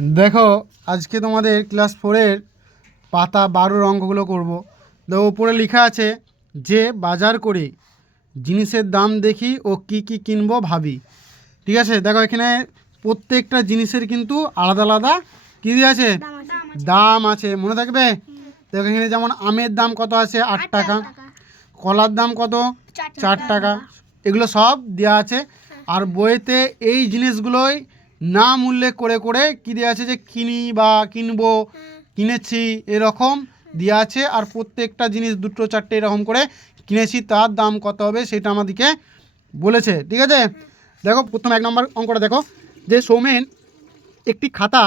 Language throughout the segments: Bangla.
দেখো আজকে তোমাদের ক্লাস 4-এর পাতা 12 অঙ্কগুলো করব। দেখো উপরে লেখা আছে যে বাজার করে জিনিসের দাম দেখি ও কি কি কিনবো ভাবি। ঠিক আছে, দেখো এখানে প্রত্যেকটা জিনিসের কিন্তু আলাদা আলাদা কী দিয়ে আছে, দাম আছে, মনে থাকবে। দেখো এখানে যেমন আমের দাম কত আছে 8 টাকা, কলার দাম কত 4 টাকা, এগুলো সব দেওয়া আছে। আর বইতে এই জিনিসগুলোই নাম উল্লেখ করে করে কী দেওয়া আছে যে কিনি বা কিনবো, কিনেছি, এরকম দেওয়া আছে। আর প্রত্যেকটা জিনিস 2-4টে এরকম করে কিনেছি, তার দাম কত হবে সেটা আমাদেরকে বলেছে। ঠিক আছে, দেখো প্রথম 1 নম্বর অঙ্কটা দেখো যে সৌমেন একটি খাতা,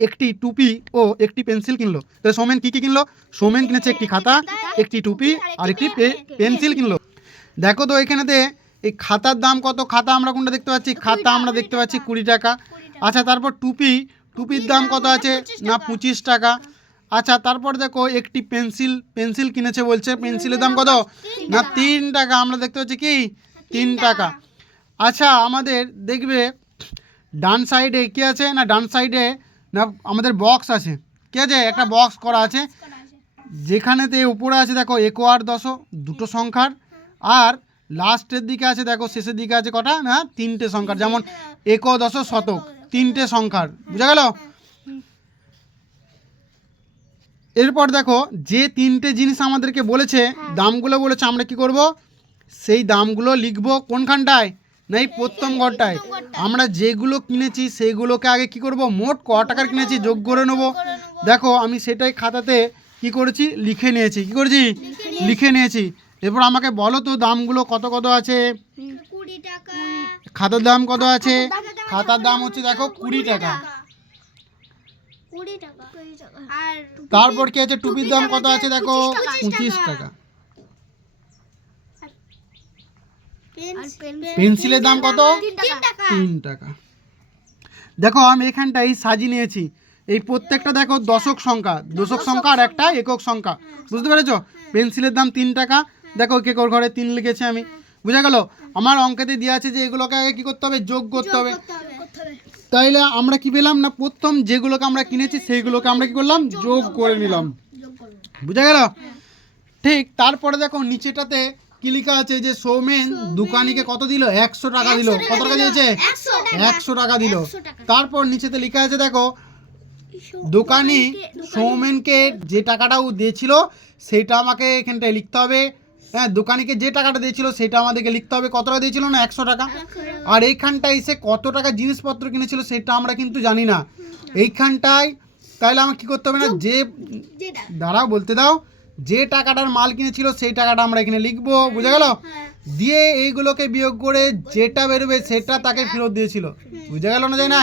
একটি টুপি ও একটি পেন্সিল কিনলো। তো সৌমেন কী কী কিনলো? সৌমেন কিনেছে একটি খাতা, একটি টুপি আর একটি পেন্সিল কিনলো। দেখো তো এখানেতে এই খাতার দাম কত, খাতা আমরা কোনটা দেখতে পাচ্ছি, খাতা আমরা দেখতে পাচ্ছি 20 টাকা। আচ্ছা, তারপর টুপির দাম কত আছে না 25 টাকা। আচ্ছা, তারপর দেখো একটি পেন্সিল কিনেছে, বলছে পেন্সিলের দাম কত না 3 টাকা, আমরা দেখতে পাচ্ছি কি 3 টাকা। আচ্ছা, আমাদের দেখবে ডান সাইডে কী আছে না, ডান সাইডে না আমাদের বক্স আছে, ঠিক আছে, একটা বক্স করা আছে, যেখানেতে উপরে আছে দেখো 1 আর 10 দুটো সংখ্যার, আর লাস্টের দিকে আছে দেখো শেষের দিকে আছে কটা না 3টে সংখ্যার, যেমন 1 10 শতক 3টে সংখ্যার, বুঝা গেল। এরপর দেখো যে 3টে জিনিস আমাদেরকে বলেছে, দামগুলো বলেছে, আমরা কি করব সেই দামগুলো লিখব কোনখানটায় না এই প্রথম ঘরটায়। আমরা যেগুলো কিনেছি সেইগুলোকে আগে কি করব, মোট ক টাকার কিনেছি যোগ করে নেব। দেখো আমি সেটাই খাতাতে কি করেছি লিখে নিয়েছি, কি করেছি লিখে নিয়েছি। এরপর আমাকে বলো তো দামগুলো কত কত আছে। 20 টাকা। খাতার দাম কত আছে, খাতার দাম হচ্ছে দেখো 20 টাকা। 20 টাকা। আর তারপর কি আছে, টুপির দাম কত আছে দেখো 25 টাকা। পেন্সিলের দাম কত 3 টাকা। দেখো আমি এখানটাই সাজিয়ে নিয়েছি, এই প্রত্যেকটা দেখো দশক সংখ্যা আর একটা একক সংখ্যা, বুঝতে পেরেছো। পেন্সিলের দাম 3 টাকা, দেখো কেকর ঘরে 3 লিখেছি আমি, বুঝা গেল। আমার অঙ্কেতে দেওয়া আছে যে এগুলোকে আগে কী করতে হবে, যোগ করতে হবে। তাইলে আমরা কি পেলাম না, প্রথম যেগুলোকে আমরা কিনেছি সেইগুলোকে আমরা কি করলাম, যোগ করে নিলাম, বুঝা গেল। ঠিক তারপরে দেখো নিচেটাতে কি লেখা আছে যে সৌমেন দোকানিকে কত দিল, 100 টাকা দিল। কত টাকা দিয়েছে, 100 টাকা দিল। তারপর নিচেতে লেখা আছে দেখো দোকানি সৌমেনকে যে টাকাটা ও দিয়েছিল সেটা আমাকে এখানটায় লিখতে হবে। হ্যাঁ, দোকানিকে যে টাকাটা দিয়েছিল সেটা আমাদেরকে লিখতে হবে, কত টাকা দিয়েছিল না 100 টাকা। আর এইখানটায় এসে কত টাকা জিনিসপত্র কিনেছিল সেটা আমরা কিন্তু জানি না এইখানটায়। তাহলে আমার কী করতে হবে না, যে দাঁড়াও বলতে দাও, যে টাকাটার মাল কিনেছিল সেই টাকাটা আমরা এখানে লিখবো, বুঝা গেল। দিয়ে এইগুলোকে বিয়োগ করে যেটা বেরোবে সেটা তাকে ফেরত দিয়েছিল, বুঝা গেল না যায় না।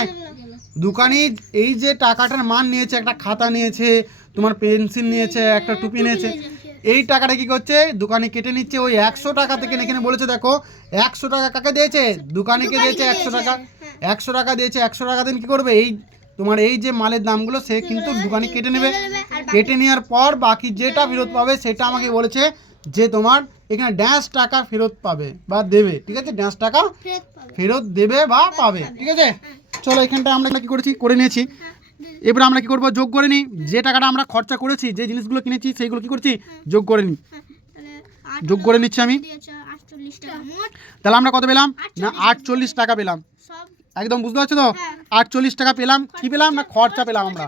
দোকানি এই যে টাকাটার মান নিয়েছে, একটা খাতা নিয়েছে, তোমার পেন্সিল নিয়েছে, একটা টুপি নিয়েছে, এই টাকাটা কি করছে দোকানি কেটে নিচ্ছে ওই 100 টাকা থেকে। এখানে বলেছে দেখো 100 টাকা কাকে দিয়েছে, দোকানিকে দিয়েছে 100 টাকা। 100 টাকা দিয়েছে, 100 টাকা দিন কী করবে, এই তোমার এই যে মালের দামগুলো সে কিন্তু দোকানি কেটে নেবে। কেটে নেওয়ার পর বাকি যেটা ফেরত পাবে সেটা আমাকে বলেছে যে তোমার এখানে ড্যাশ টাকা ফেরত পাবে বা দেবে, ঠিক আছে, ড্যাশ টাকা ফেরত দেবে বা পাবে, ঠিক আছে। চলো এখানটা আমরা কি করেছি করে নিয়েছি। এবার আমরা কি করব, যোগ করে নিই। যে টাকাটা আমরা খরচা করেছি, যে জিনিসগুলো কিনেছি সেইগুলো কি করছি যোগ করে নিই। যোগ করে নিচ্ছি আমি। তাহলে আমরা কত পেলাম না 48 টাকা পেলাম, একদম বুঝতে পারছো তো। 48 টাকা পেলাম, কি পেলাম না খরচা পেলাম। আমরা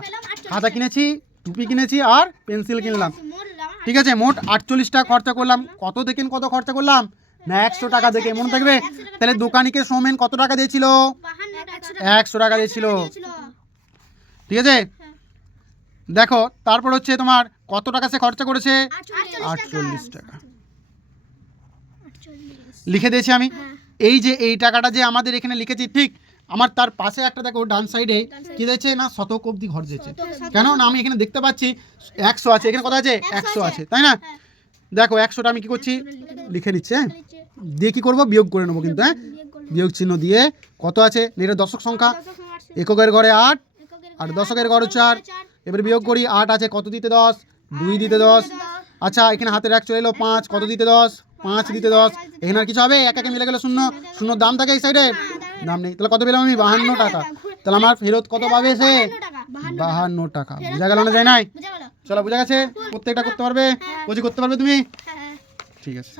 খাতা কিনেছি, টুপি কিনেছি আর পেন্সিল কিনলাম, ঠিক আছে। মোট 48 টাকা খরচা করলাম। কত দেখেন কত খরচা করলাম না 100 টাকা দেখে, মনে থাকবে। তাহলে দোকানিকে সৌমেন কত টাকা দিয়েছিল, 100 টাকা দিয়েছিল, ঠিক আছে। দেখো তারপর হচ্ছে তোমার কত টাকা সে খরচা করেছে, 48 টাকা লিখে দিয়েছি আমি। এই যে এই টাকাটা যে আমাদের এখানে লিখেছি, ঠিক আমার তার পাশে একটা দেখো ডান সাইডে কি দিয়েছে না শতক অবধি ঘর দিয়েছে। কেন না আমি এখানে দেখতে পাচ্ছি 100 আছে, এখানে কত আছে 100 আছে, তাই না। দেখো 100টা আমি কি করছি লিখে নিচ্ছি, হ্যাঁ, দিয়ে কী করবো বিয়োগ করে নেবো কিন্তু, হ্যাঁ, বিয়োগ চিহ্ন দিয়ে। কত আছে এটা দশক সংখ্যা, এককের ঘরে 8 আর দশকের ঘরে 4। এবারে বিয়োগ করি, 8 আছে, কত দিতে 10, 2 দিতে 10। আচ্ছা এখানে হাতের 1 চলে এলো, 5, কত দিতে 10, 5 দিতে 10। এখানে আর কিছু হবে, এক একে মিলে গেলে শূন্য, শূন্য দাম থাকে এই সাইডে, দাম নেই। তাহলে কত পেলাম আমি 52 টাকা। তাহলে আমার ফেরত কত পাবে সে? 52 টাকা। বুঝা গেল না যায় নাই? বুঝা গেল? চলো বুঝা গেছে? প্রত্যেকটা করতে পারবে? বুঝি করতে পারবে তুমি? হ্যাঁ ঠিক আছে।